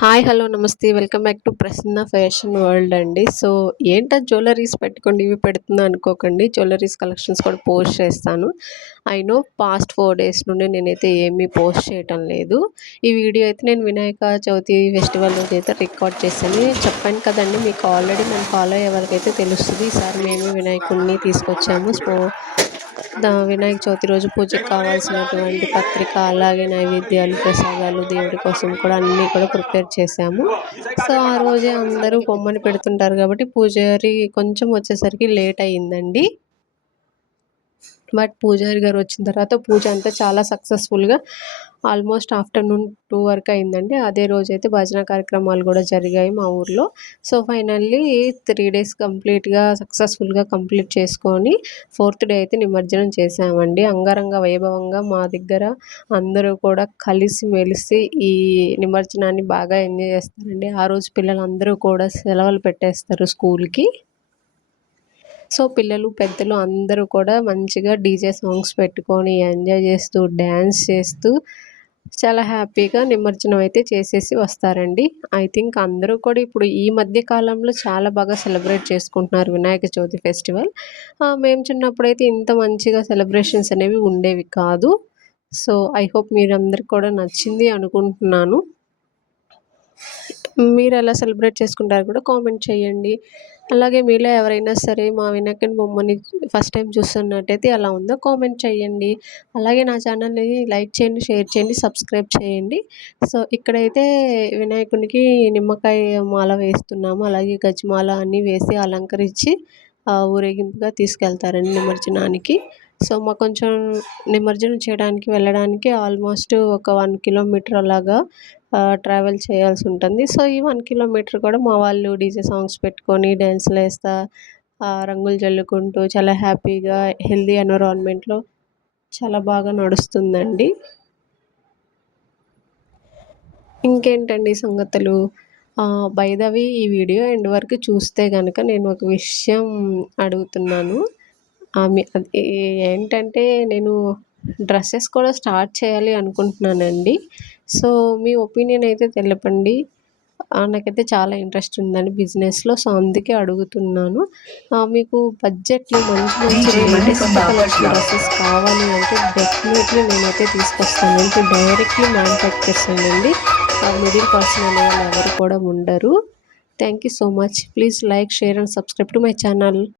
Hi. Hello. నమస్తే. Welcome back to Prasanna fashion world అండి. So, ఏంటా జ్యువెల్లరీస్ పెట్టుకోండి ఇవి పెడుతున్నా అనుకోకండి. జ్యువెల్లరీస్ కలెక్షన్స్ కూడా పోస్ట్ చేస్తాను. ఐ నో పాస్ట్ 4 డేస్ నుండి నేనైతే ఏమీ పోస్ట్ చేయటం లేదు. ఈ వీడియో అయితే నేను వినాయక చవితి ఫెస్టివల్ రోజైతే రికార్డ్ చేశాను. చెప్పాను కదండీ మీకు ఆల్రెడీ నన్ను ఫాలో అయ్యే వాళ్ళకైతే తెలుస్తది. ఈసారి మేమే వినాయకుడిని తీసుకొచ్చాము. సో, వినాయక చవితి రోజు పూజకి కావాల్సినటువంటి పత్రిక, అలాగే నైవేద్యాలు, ప్రసాదాలు దేవుడి కోసం కూడా అన్నీ కూడా ప్రిపేర్ చేశాము. సో, ఆ రోజే అందరూ బొమ్మని పెడుతుంటారు కాబట్టి పూజారి కొంచెం వచ్చేసరికి లేట్ అయిందండి. బట్ పూజారి గారు వచ్చిన తర్వాత పూజ అంతా చాలా సక్సెస్ఫుల్‌గా ఆల్మోస్ట్ ఆఫ్టర్‌నూన్ 2 వరకు అయిందండి. అదే రోజైతే భజన కార్యక్రమాలు కూడా జరిగాయి మా ఊర్లో. సో, ఫైనల్లీ 3 డేస్ కంప్లీట్‌గా సక్సెస్ఫుల్‌గా కంప్లీట్ చేసుకొని 4థ్ డే అయితే నిమజ్జనం చేశామండి. అంగరంగ వైభవంగా మా దగ్గర అందరూ కూడా కలిసి మెలిసి ఈ నిమజ్జనాన్ని బాగా ఎంజాయ్ చేస్తారండి. ఆ రోజు పిల్లలందరూ కూడా సెలవులు పెట్టేస్తారు స్కూల్‌కి. సో, పిల్లలు, పెద్దలు అందరూ కూడా మంచిగా డీజే సాంగ్స్ పెట్టుకొని ఎంజాయ్ చేస్తూ, డ్యాన్స్ చేస్తూ చాలా హ్యాపీగా నిమజ్జనం అయితే చేసేసి వస్తారండి. ఐ థింక్ అందరూ కూడా ఇప్పుడు ఈ మధ్య కాలంలో చాలా బాగా సెలబ్రేట్ చేసుకుంటున్నారు వినాయక చవితి ఫెస్టివల్. మేము చిన్నప్పుడైతే ఇంత మంచిగా సెలబ్రేషన్స్ అనేవి ఉండేవి కాదు. సో, ఐ హోప్ మీరందరికి కూడా నచ్చింది అనుకుంటున్నాను. మీరెలా సెలబ్రేట్ చేసుకుంటారో కూడా కామెంట్ చేయండి. అలాగే మీలో ఎవరైనా సరే మా వినాయకుని బొమ్మని ఫస్ట్ టైమ్ చూస్తున్నట్టయితే ఎలా ఉందో కామెంట్ చేయండి. అలాగే నా ఛానల్‌ని లైక్ చేయండి, షేర్ చేయండి, సబ్స్క్రైబ్ చేయండి. సో, ఇక్కడైతే వినాయకునికి నిమ్మకాయ మాల వేస్తున్నాము. అలాగే గజమాల అన్నీ వేసి అలంకరించి ఊరేగింపుగా తీసుకెళ్తారండి నిమజ్జనానికి. సో, మాకు కొంచెం నిమజ్జనం చేయడానికి వెళ్ళడానికి ఆల్మోస్ట్ ఒక 1 కిలోమీటర్ అలాగా ట్రావెల్ చేయాల్సి ఉంటుంది. సో, ఈ 1 కిలోమీటర్ కూడా మా వాళ్ళు డీజే సాంగ్స్ పెట్టుకొని డాన్సులేస్తా రంగులు జల్లుకుంటూ చాలా హ్యాపీగా హెల్తీ ఎన్విరాన్మెంట్‌లో చాలా బాగా నడుస్తుందండి. ఇంకేంటండి సంగతులు? బై ద వే ఈ వీడియో ఎండ్ వరకు చూస్తే గనక నేను ఒక విషయం అడుగుతున్నాను. అది ఏంటంటే నేను డ్రెసెస్ కూడా స్టార్ట్ చేయాలి అనుకుంటున్నానండి. సో, మీ ఒపీనియన్ అయితే తెలపండి. నాకైతే చాలా ఇంట్రెస్ట్ ఉందండి బిజినెస్‌లో. సో, అందుకే అడుగుతున్నాను. మీకు బడ్జెట్‌లో మంచి మంచి లేటెస్ట్ కలెక్షన్ డ్రెసెస్ కావాలి అంటే డెఫినెట్‌లీ నేనైతే తీసుకొస్తాను. అంటే డైరెక్ట్‌లీ మ్యానుఫ్యాక్చర్స్ అండి. మిడిల్ పర్సన్ అనేవాళ్ళు ఎవరు కూడా ఉండరు. Thank you so much. Please like, share and subscribe to my channel.